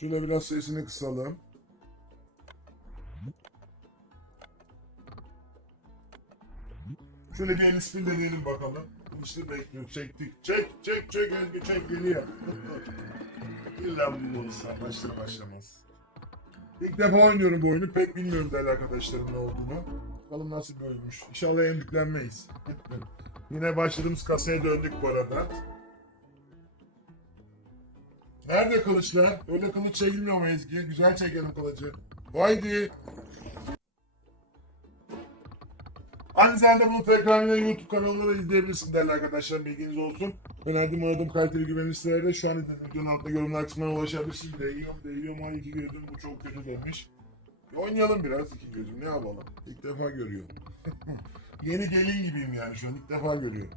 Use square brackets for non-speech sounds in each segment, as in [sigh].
Şurada biraz sesini kısalım. Şöyle bir el spin deneyelim bakalım. İşte bekliyor. Çektik. Çek, çek, çek. Ezgi çek geliyor. İlla bu olsa başlar başlamaz. İlk defa oynuyorum bu oyunu. Pek bilmiyorum değerli arkadaşlarım ne olduğunu. Bakalım nasıl bir oyunmuş. İnşallah endüklenmeyiz. [laughs] Yine başladığımız kasaya döndük bu arada. Nerede kılıçlar? Öyle kılıç çekilmiyor mu Ezgi? Güzel çekelim kılıcı. Haydi. Aynı zamanda bunu tekrarında YouTube kanalında da izleyebilirsiniz değerli arkadaşlar. Bilginiz olsun. Önerdiğim aradığım kaliteli güvenli sitelerde şu an videonun altında yorumlar kısmına ulaşabilirsiniz. Değiyorum değiyorum ay iki gözüm bu çok kötü demiş. Bir oynayalım biraz iki gözüm ne yapalım. İlk defa görüyorum. [laughs] Yeni gelin gibiyim yani şu an ilk defa görüyorum.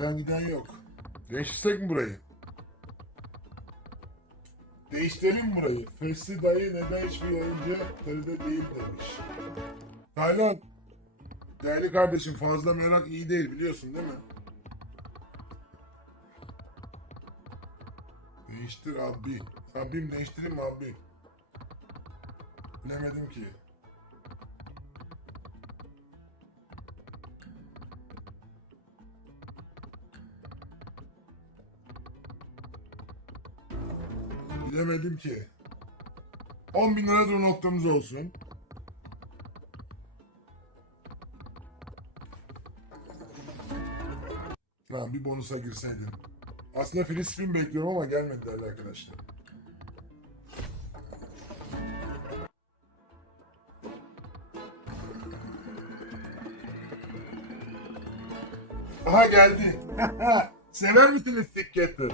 Gelen giden yok. Değiştirsek mi burayı? Değiştirelim burayı. Fesli dayı neden hiçbir yayıncı TRT değil demiş. Taylan. Değerli kardeşim fazla merak iyi değil biliyorsun değil mi? Değiştir abi. Abim değiştireyim mi abi? Bilemedim ki. Bilemedim ki. 10 bin lira da noktamız olsun. Lan bir bonusa girseydin. Aslında Filistin bekliyorum ama gelmedi değerli arkadaşlar. Aha geldi. [laughs] Sever misiniz sikketti?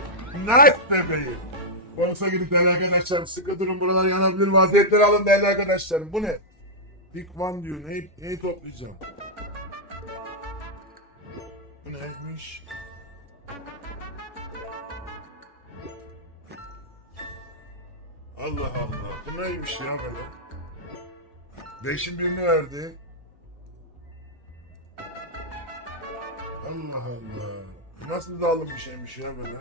Nice bebeğim. Bonusa gidip değerli arkadaşlarım. Sıkı durun buralar yanabilir vaziyetleri alın değerli arkadaşlarım. Bu ne? Big One diyor. Neyi, neyi toplayacağım? Bu neymiş? Allah Allah. Bu neymiş ya böyle? Beşin birini verdi. Allah Allah. Nasıl dağılım bir şeymiş ya böyle?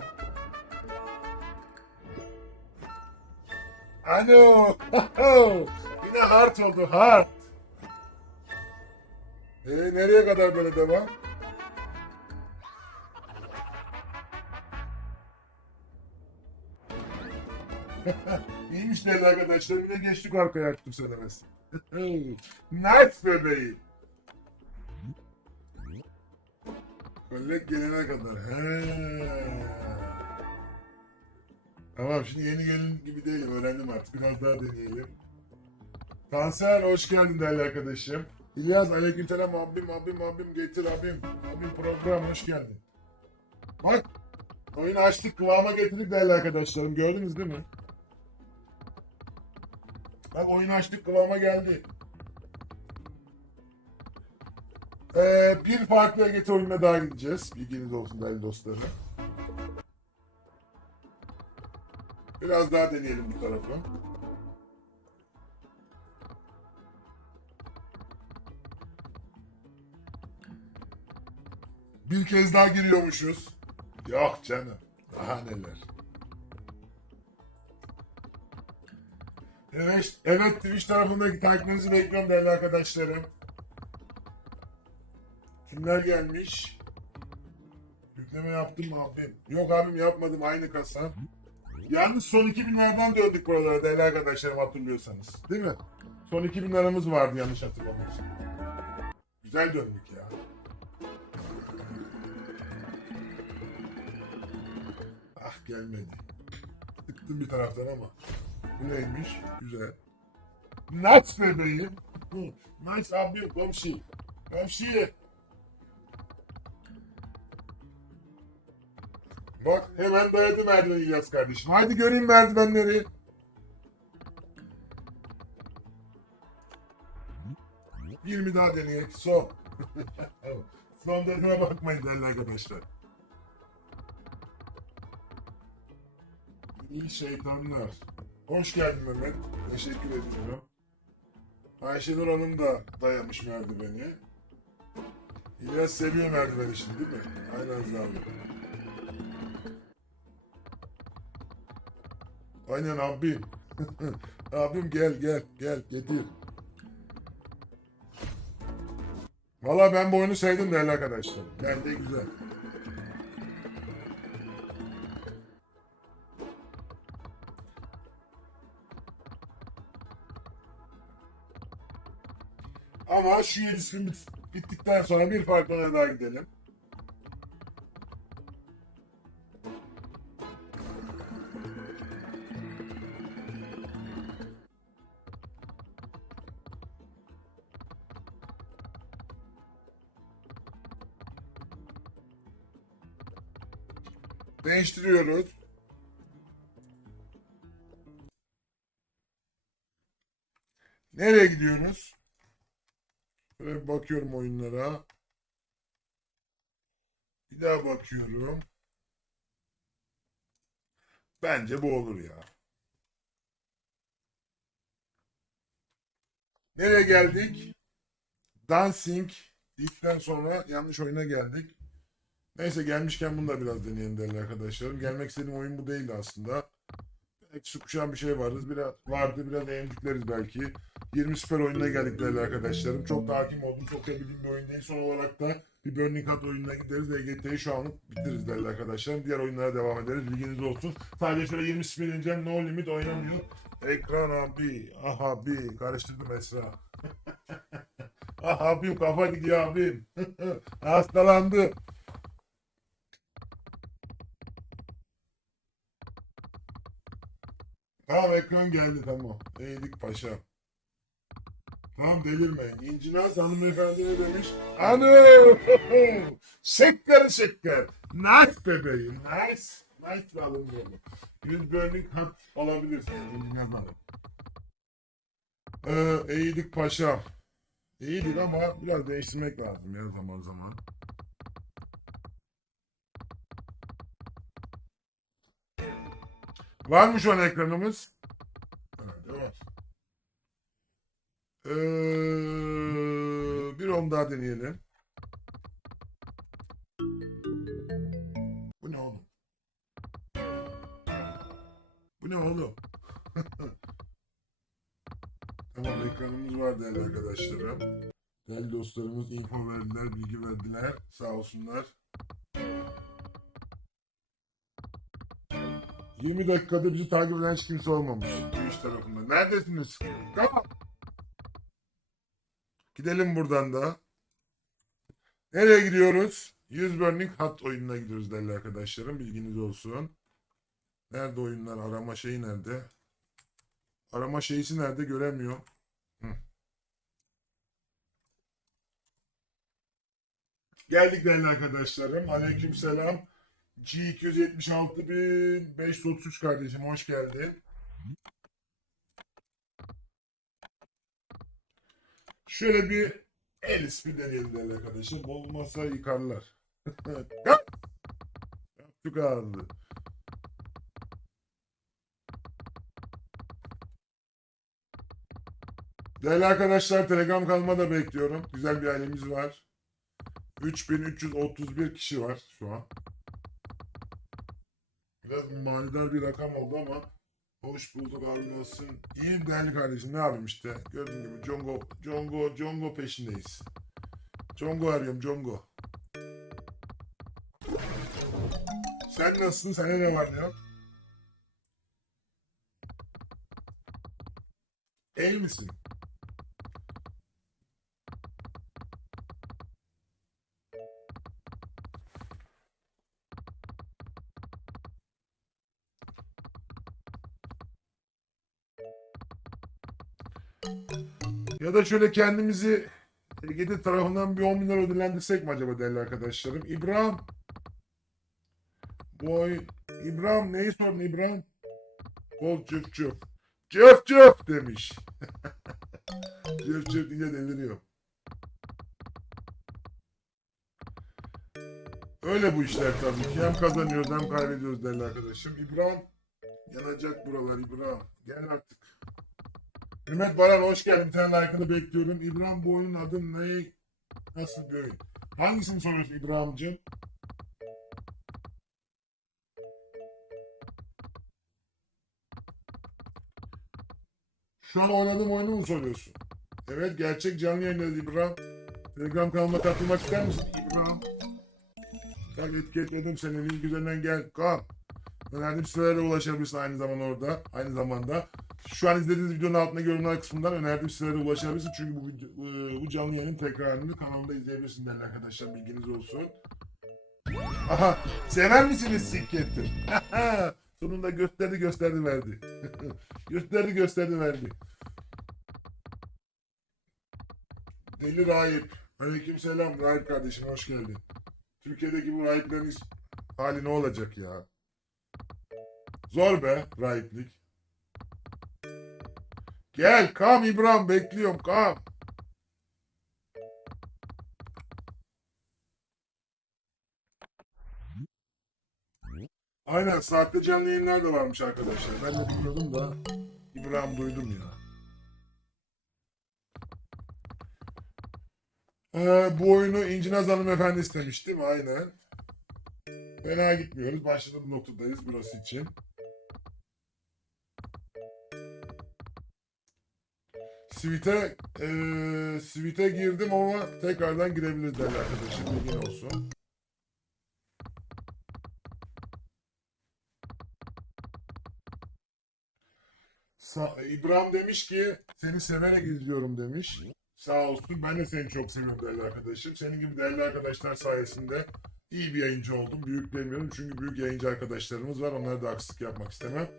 Alo. [laughs] Yine hard oldu hard. Ee, nereye kadar böyle devam? [laughs] İyiymiş değerli arkadaşlar. Yine geçtik arkaya açtım söylemesi. [laughs] nice bebeğim. Böyle gelene kadar. He. Tamam şimdi yeni gelin gibi değilim. Öğrendim artık. Biraz daha deneyelim. Kanser hoş geldin değerli arkadaşım. İlyas aleykümselam abim abim abim getir abim. Abim program hoş geldin. Bak oyunu açtık kıvama getirdik değerli arkadaşlarım. Gördünüz değil mi? Bak oyunu açtık kıvama geldi. Ee, bir farklı Ege oyununa daha gideceğiz. Bilginiz olsun değerli dostlarım. Biraz daha deneyelim bu tarafı. Bir kez daha giriyormuşuz. Yok canım. Daha neler. Evet, evet Twitch tarafındaki takiplerinizi bekliyorum değerli arkadaşlarım. Kimler gelmiş? Yükleme yaptım mı abim? Yok abim yapmadım aynı kasa. Yalnız son 2000'lerden döndük buralara değerli arkadaşlarım hatırlıyorsanız. Değil mi? Son 2000 liramız vardı yanlış hatırlamıyorsam. Güzel döndük ya. Ah gelmedi. Tıktım bir taraftan ama. Bu neymiş? Güzel. Nuts bebeğim. Nice abim komşu. Komşu. Bak hemen dayadı merdiven İlyas kardeşim. Haydi göreyim merdivenleri. Bir mi daha deneyek? Son. [laughs] Son dediğine bakmayın değerli arkadaşlar. İyi şeytanlar. Hoş geldin Mehmet. Teşekkür ediyorum. Ayşenur Hanım da dayamış merdiveni. İlyas seviyor merdiven işini değil mi? Aynen abi. Aynen abim. [laughs] abim gel gel gel getir. Valla ben bu oyunu sevdim değerli arkadaşlar. Bence güzel. Ama şu 7 gün bit- bittikten sonra bir farkına daha gidelim. Değiştiriyoruz. Nereye gidiyoruz? Böyle bakıyorum oyunlara. Bir daha bakıyorum. Bence bu olur ya. Nereye geldik? Dancing. Deep'ten sonra yanlış oyuna geldik. Neyse gelmişken bunu da biraz deneyelim değerli arkadaşlarım. Gelmek istediğim oyun bu değildi aslında. Belki sıkışan bir şey vardı. Biraz vardı. Biraz eğlendikleriz belki. 20 süper oyununa geldik değerli arkadaşlarım. Çok da hakim oldum. Çok da bildiğim bir oyun değil. Son olarak da bir Burning Cat oyununa gideriz. EGT'yi şu anlık bitiririz değerli arkadaşlarım. Diğer oyunlara devam ederiz. Bilginiz olsun. Sadece şöyle 20 süper ineceğim. No Limit oynamıyor. Ekran abi. Ah abi. Karıştırdım Esra. [laughs] ah abim kafa gidiyor abim. [laughs] Hastalandı. Tamam ekran geldi tamam. Eğdik paşa. Tamam delirmeyin. İncinaz hanımefendi ne demiş? Anı! [laughs] şeker şeker. Nice bebeğim. Nice. Nice bir alım böyle. Yüz burning hat olabilirsin. İncinaz hanım. Ee, eğdik paşa. İyidir ama biraz değiştirmek lazım ya zaman zaman. Var mı şu an ekranımız? Evet, var. Ee, bir on daha deneyelim. Bu ne oğlum? Bu ne oğlum? [laughs] tamam ekranımız var değerli arkadaşlarım. Değerli dostlarımız info verdiler, bilgi verdiler. Sağ olsunlar. 20 dakikada bizi takip eden hiç kimse olmamış. Twitch tarafından. Neredesiniz? Tamam. Gidelim buradan da. Nereye gidiyoruz? 100 Burning Hot oyununa gidiyoruz değerli arkadaşlarım. Bilginiz olsun. Nerede oyunlar? Arama şeyi nerede? Arama şeysi nerede? Göremiyor. Hı. Geldik değerli arkadaşlarım. Aleykümselam. G276.533 kardeşim hoş geldin. Şöyle bir el ismi deneyelim değerli arkadaşım. Olmasa yıkarlar. [laughs] Yap! Yaptık ağzı. Değerli arkadaşlar Telegram kanalıma da bekliyorum. Güzel bir ailemiz var. 3331 kişi var şu an. Biraz manidar bir rakam oldu ama hoş bulduk abi nasılsın? İyiyim değerli kardeşim ne yapayım işte. Gördüğün gibi Congo, Congo, Congo peşindeyiz. Congo arıyorum Congo. Sen nasılsın? Sana ne var ne yok? El misin? Da şöyle kendimizi EGT tarafından bir 10 bin lira ödüllendirsek mi acaba değerli arkadaşlarım? İbrahim. Boy. İbrahim neyi sorun İbrahim? Bol cıf cıf. Cıf cıf demiş. cıf cıf diye deliriyor. Öyle bu işler tabii ki. Hem kazanıyoruz hem kaybediyoruz değerli arkadaşım. İbrahim Yanacak buralar İbrahim. Gel artık. Ümit Baran hoş geldin. Bir tane like'ını bekliyorum. İbrahim bu oyunun adı ne? Nasıl bir oyun? Hangisini soruyorsun İbrahim'cim? Şu an oynadığım oyunu mu soruyorsun? Evet gerçek canlı yayındayız İbrahim. Telegram kanalıma katılmak ister misin İbrahim? Ben etiketledim seni. Link üzerinden gel. Kal. Önerdiğim sitelere ulaşabilirsin aynı zamanda orada. Aynı zamanda. Şu an izlediğiniz videonun altında yorumlar kısmından önerdiğim sitelere ulaşabilirsin. Çünkü bu, e, bu canlı yayının tekrarını kanalda izleyebilirsin değerli arkadaşlar. Bilginiz olsun. Aha. Sever misiniz sikketi? [laughs] Sonunda gösterdi gösterdi verdi. [laughs] gösterdi gösterdi verdi. Deli Rahip. Aleyküm selam Rahip kardeşim hoş geldin. Türkiye'deki bu rahiplerin hali ne olacak ya? Zor be rahiplik. Gel kam İbrahim bekliyorum kam. Aynen saatte canlı yayınlar da varmış arkadaşlar. Ben de bilmiyordum da İbrahim duydum ya. Ee, bu oyunu İncinaz hanımefendi istemiş değil mi? Aynen. Fena gitmiyoruz. Başladığımız noktadayız burası için. Sweet'e eee Sweet'e girdim ama tekrardan girebiliriz değerli arkadaşım. Bilgin olsun. İbrahim demiş ki seni severek izliyorum demiş. Sağ olsun. Ben de seni çok seviyorum değerli arkadaşım. Senin gibi değerli arkadaşlar sayesinde iyi bir yayıncı oldum. Büyük demiyorum çünkü büyük yayıncı arkadaşlarımız var. Onlara da haksızlık yapmak istemem.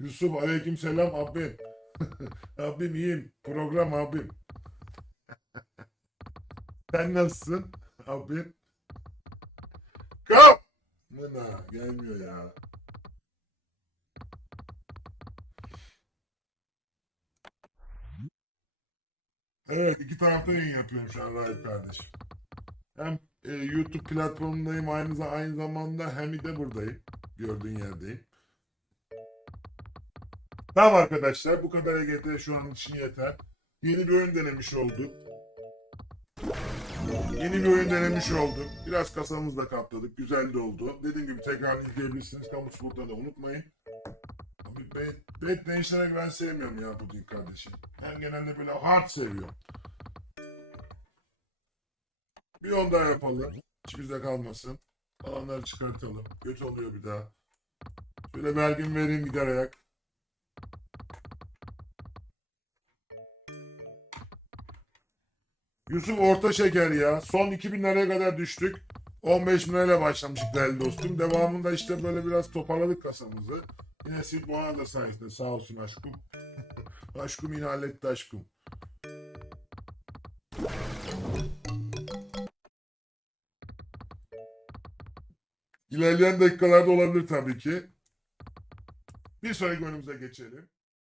Yusuf aleyküm selam abim. [laughs] abim iyiyim. Program abim. Sen nasılsın abim? Kap! Mına gelmiyor ya. Evet iki tarafta yayın yapıyorum şu an Rahip kardeşim. Hem e, YouTube platformundayım aynı, aynı zamanda hem de buradayım. Gördüğün yerdeyim. Tamam arkadaşlar bu kadar EGT şu an için yeter. Yeni bir oyun denemiş olduk. Yeni bir oyun denemiş olduk. Biraz kasamızda kapladık. Güzel de oldu. Dediğim gibi tekrar izleyebilirsiniz. Kamu sporlarını da unutmayın. Bet, değiştirerek ben sevmiyorum ya bu değil kardeşim. Ben genelde böyle hard seviyorum. Bir on daha yapalım. İçimizde kalmasın. Alanları çıkartalım. Kötü oluyor bir daha. Şöyle belgin vereyim gider ayak. Yusuf orta şeker ya. Son 2000 liraya kadar düştük. 15 bin lirayla başlamıştık değerli dostum. Devamında işte böyle biraz toparladık kasamızı. Yine Silvana da sayesinde sağ olsun aşkım. [laughs] aşkım yine halletti aşkım. İlerleyen dakikalarda olabilir tabii ki. Bir sonraki oyunumuza geçelim.